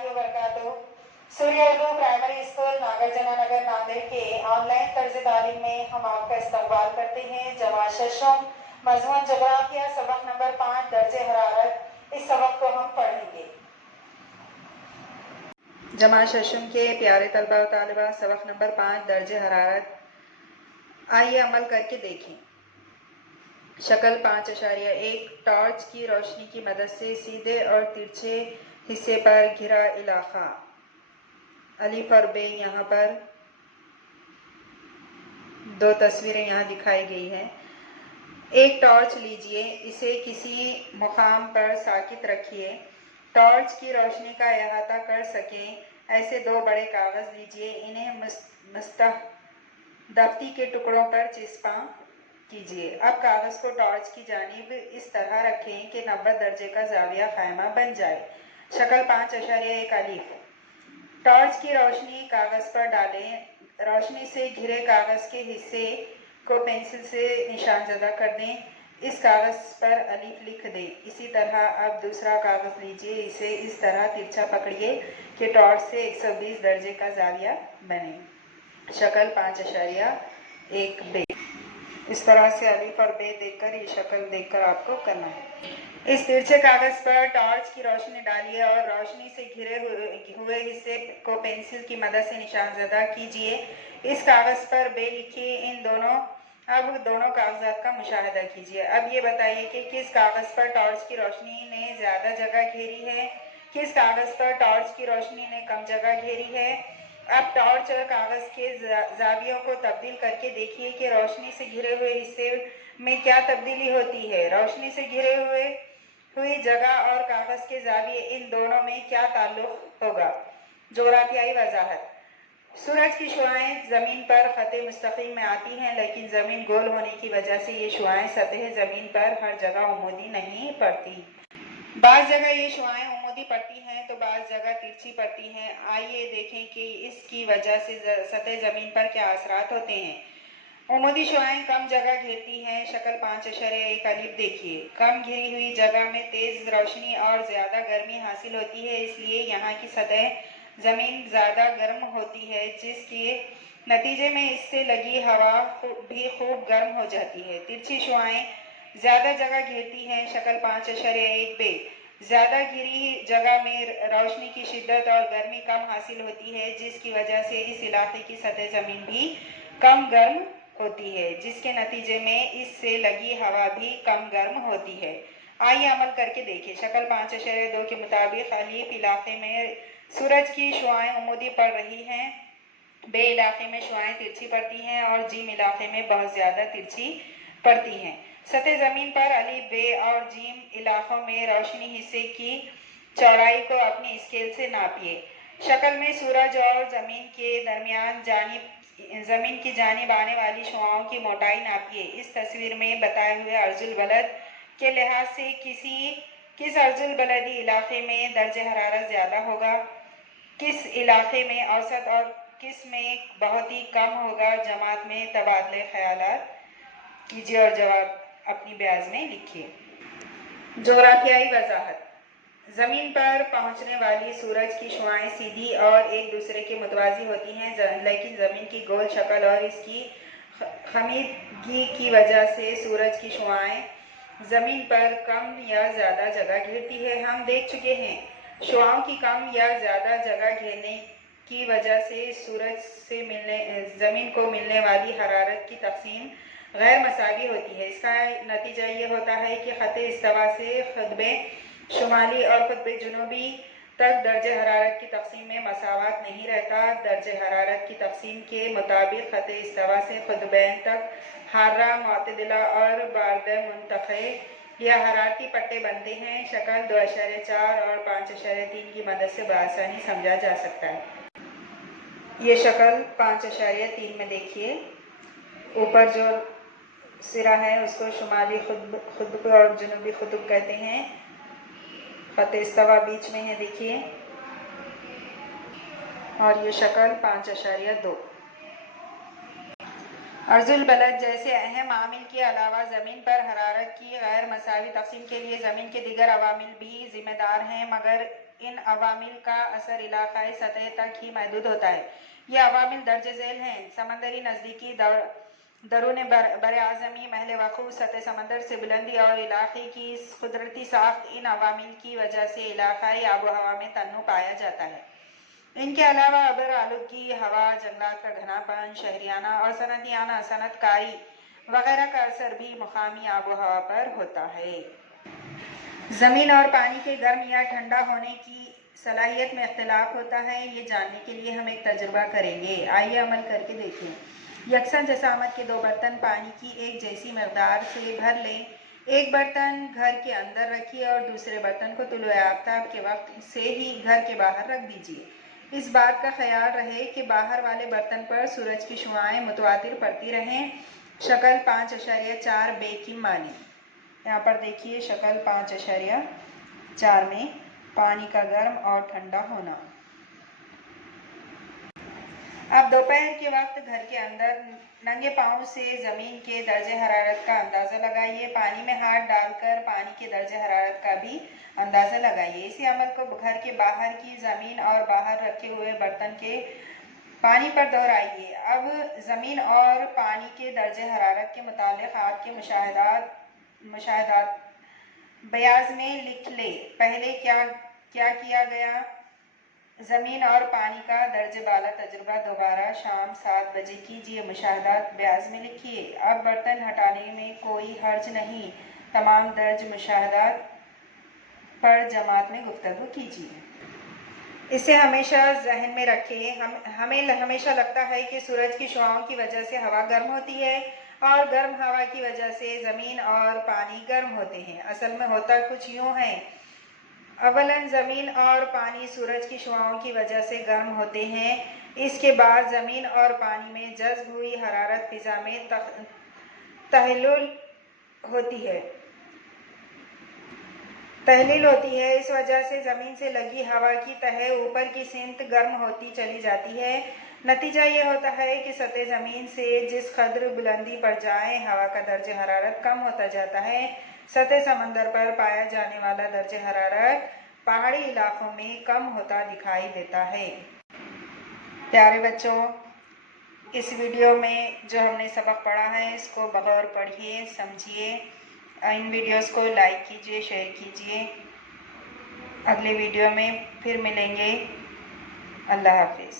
वबरकातुहू। सूर्य Urdu primary school Nagarjuna नगर नांदेड़ के online तर्ज तालीम में हम आपका इस्तकबाल करते हैं। जमा शशम मजमून जोग्राफिया सबक नंबर 5 दर्जे हरारत। इस सबक को हम पढ़ेंगे। जमा शशम के प्यारे तलबा और तालिबा, सबक नंबर 5 दर्जे हरारत। आइए अमल करके देखें। शक्ल 5.1 टॉर्च की रोशनी की मदद से सीधे और तिरछे हिस्से पर घिरा इलाका। अलिफ और बे यहाँ पर दो तस्वीरें यहाँ दिखाई गई हैं। एक टॉर्च लीजिए, इसे किसी मुकाम पर साकित रखिए। टॉर्च की रोशनी का अहाता कर सकें ऐसे दो बड़े कागज़ लीजिए, इन्हें मुस्तहदफ़ी के टुकड़ों पर चिस्पा कीजिए। अब कागज़ को टॉर्च की जानिब इस तरह रखें कि 90 दर्जे का ज़ाविया क़ायमा बन जाए। शक्ल 5.1 अलिफ। टॉर्च की रोशनी कागज़ पर डालें। रोशनी से घिरे कागज़ के हिस्से को पेंसिल से निशान ज़दा कर दें। इस कागज़ पर अलिफ लिख दें। इसी तरह अब दूसरा कागज़ लीजिए, इसे इस तरह तिरछा पकड़िए कि टॉर्च से 120 दर्जे का ज़ाविया बने। शक्ल 5.1 बे। इस तरह से अलिफ और बे देखकर ये शक्ल देखकर आपको करना है। इस तिरछे कागज़ पर टॉर्च की रोशनी डालिए और रोशनी से घिरे हुए हिस्से को पेंसिल की मदद से निशान ज़दा कीजिए। इस कागज़ पर बे लिखिए। अब दोनों कागज़ात का मुशाहिदा कीजिए। अब ये बताइए कि किस कागज़ पर टॉर्च की रोशनी ने ज़्यादा जगह घेरी है, किस कागज़ पर टॉर्च की रोशनी ने कम जगह घेरी है। अब टॉर्च और कागज़ के ज़ावियों को तब्दील करके देखिए कि रोशनी से घिरे हुए हिस्से में क्या तब्दीली होती है। रोशनी से घिरे हुई जगह और कागज़ के ज़ाविये, इन दोनों में क्या ताल्लुक़ होगा। जोग्राफियाई वजाहत। सूरज की शुआएं ज़मीन पर ख़त मुस्तक़ीम में आती हैं, लेकिन ज़मीन गोल होने की वजह से ये शुआएं सतह ज़मीन पर हर जगह उमूदी नहीं पड़ती। बाज़ जगह ये शुआएं उमूदी पड़ती हैं तो बाज़ जगह तिरछी पड़ती हैं। आइए देखें कि इसकी वजह से सतह ज़मीन पर क्या असरात होते हैं। उमूदी शुआएं कम जगह घेरती हैं। शक्ल 5.1 अलिफ देखिए। कम घिरी हुई जगह में तेज़ रोशनी और ज़्यादा गर्मी हासिल होती है, इसलिए यहाँ की सतह ज़मीन ज़्यादा गर्म होती है, जिसके नतीजे में इससे लगी हवा भी खूब गर्म हो जाती है। तिरछी शुआएं ज़्यादा जगह घेरती हैं। शक्ल 5.1 बे। ज़्यादा घिरी जगह में रोशनी की शिद्दत और गर्मी कम हासिल होती है, जिसकी वजह से इस इलाके की सतह ज़मीन भी कम गर्म होती है, जिसके नतीजे में इससे लगी हवा भी कम गर्म होती है। आइए अमल करके देखें। शक्ल 5.2 के मुताबिक अलीफ इलाके में सूरज की शुआएं उमूदी पड़ रही हैं, बे इलाके में शुआएं तिरछी पड़ती हैं और जीम इलाके में बहुत ज़्यादा तिरछी पड़ती हैं। सतह ज़मीन पर अलीफ, बे और जीम इलाकों में रोशनी हिस्से की चौड़ाई को अपनी स्केल से नापिए। शक्ल में सूरज और ज़मीन के दरमियान ज़मीन की जानिब आने वाली शुआओं की मोटाई नापिए। इस तस्वीर में बताए हुए अर्जुल बलद के लिहाज से किस अर्जुल बलदी इलाके में दर्जे हरारत ज़्यादा होगा, किस इलाके में औसत और किस में बहुत ही कम होगा। जमात में तबादले ख्यालात कीजिए और जवाब अपनी ब्याज में लिखिए। जोग्राफियाई वजाहत। ज़मीन पर पहुंचने वाली सूरज की शुआएं सीधी और एक दूसरे के मुतवाज़ी होती हैं, लेकिन ज़मीन की गोल शक्ल और इसकी खमीदगी की वजह से सूरज की शुआएं ज़मीन पर कम या ज़्यादा जगह घेरती है। हम देख चुके हैं शुआओं की कम या ज़्यादा जगह घेरने की वजह से सूरज से ज़मीन को मिलने वाली हरारत की तक़सीम गैर मसावी होती है। इसका नतीजा ये होता है कि ख़त इस्तिवा से ख़ुतबे शुमाली और ख़ुतबे जुनूबी तक दर्जे हरारत की तक़सीम में मसावत नहीं रहता। दर्जे हरारत की तक़सीम के मुताबिक ख़त इस्तिवा से ख़ुतबैन तक हार्रा, मुअतदिला और बारद मुंतक़े या हरारती पट्टे बनते हैं। शक्ल 2.4 और 5.3 की मदद से बआसानी समझा जा सकता है। ये शक्ल 5.3 में देखिए, ऊपर जो सिरा है उसको शुमाली खुतब और जनूबी खुतब कहते हैं। ख़त इस्तिवा बीच में है देखिए, और ये शक्ल 5.2। अर्जुल बलद जैसे अहम आमिल के अलावा ज़मीन पर हरारत की गैर मसावी तक़सीम के लिए ज़मीन के दीगर अवामिल भी ज़िम्मेदार हैं, मगर ان عوامل کا اثر علاقائی سطح تک ہی محدود ہوتا ہے۔ یہ عوامل درج ذیل ہیں: سمندری نزدیکی، درون براعظمی، محل وقوع، سطح سمندر سے بلندی اور علاقے کی قدرتی ساخت۔ ان عوامل کی وجہ سے علاقائی آب و ہوا میں تنوع پایا جاتا ہے۔ ان کے علاوہ آبر آلودگی، ہوا، جنگلات کا گھنا پن، شہریانہ اور صنعتیانہ صنعت کاری وغیرہ کا اثر بھی مقامی آب و ہوا پر ہوتا ہے۔ زمین اور پانی کے گرم یا ٹھنڈا ہونے کی صلاحیت میں اختلاف ہوتا ہے۔ یہ جاننے کے لیے ہم ایک تجربہ کریں گے، آئیے عمل کر کے دیکھیں۔ یکساں جسامت کے 2 برتن پانی کی ایک جیسی مقدار سے بھر لیں۔ ایک برتن گھر کے اندر رکھیے اور دوسرے برتن کو طلوع آفتاب کے وقت سے ہی گھر کے باہر رکھ دیجیے۔ اس بات کا خیال رہے کہ باہر والے برتن پر سورج کی شعاعیں متواتر پڑتی رہیں۔ شکل 5.4 بے کی معنی یہاں پر دیکھیے، شکل 5.4 میں پانی کا گرم اور ٹھنڈا ہونا۔ اب دوپہر کے وقت گھر کے اندر ننگے پاؤں سے زمین کے درجہ حرارت کا اندازہ لگائیے۔ پانی میں ہاتھ ڈال کر پانی کے درجہ حرارت کا بھی اندازہ لگائیے۔ اسی عمل کو گھر کے باہر کی زمین اور باہر رکھے ہوئے برتن کے پانی پر دہرائیے۔ اب زمین اور پانی کے درجہ حرارت کے متعلق آپ کے مشاہدات بیاض میں لکھ لیں۔ پہلے کیا کیا گیا؟ زمین اور پانی کا درجہ بالا تجربہ دوبارہ شام 7 بجے کیجیے۔ مشاہدات بیاض میں لکھیے۔ اب برتن ہٹانے میں کوئی حرج نہیں۔ تمام درج مشاہدات پر جماعت میں گفتگو کیجیے۔ اسے ہمیشہ ذہن میں رکھیں۔ ہمیں ہمیشہ لگتا ہے کہ سورج کی شعاؤں کی وجہ سے ہوا گرم ہوتی ہے اور گرم ہوا کی وجہ سے زمین اور پانی گرم ہوتے ہیں۔ اصل میں ہوتا کچھ یوں ہے۔ اولاً زمین اور پانی سورج کی شعاؤں کی وجہ سے گرم ہوتے ہیں۔ اس کے بعد زمین اور پانی میں جذب ہوئی حرارت فضا میں تحلیل ہوتی ہے۔ اس وجہ سے زمین سے لگی ہوا کی تہہ اوپر کی سمت گرم ہوتی چلی جاتی ہے۔ نتیجہ یہ ہوتا ہے کہ سطح زمین سے جس قدر بلندی پر جائیں ہوا کا درجہ حرارت کم ہوتا جاتا ہے۔ سطح سمندر پر پایا جانے والا درجہ حرارت پہاڑی علاقوں میں کم ہوتا دکھائی دیتا ہے۔ پیارے بچوں، اس ویڈیو میں جو ہم نے سبق پڑھا ہے اس کو بغور پڑھیے، سمجھیے۔ ان ویڈیوز کو لائک کیجیے، شیئر کیجیے۔ اگلے ویڈیو میں پھر ملیں گے۔ اللہ حافظ۔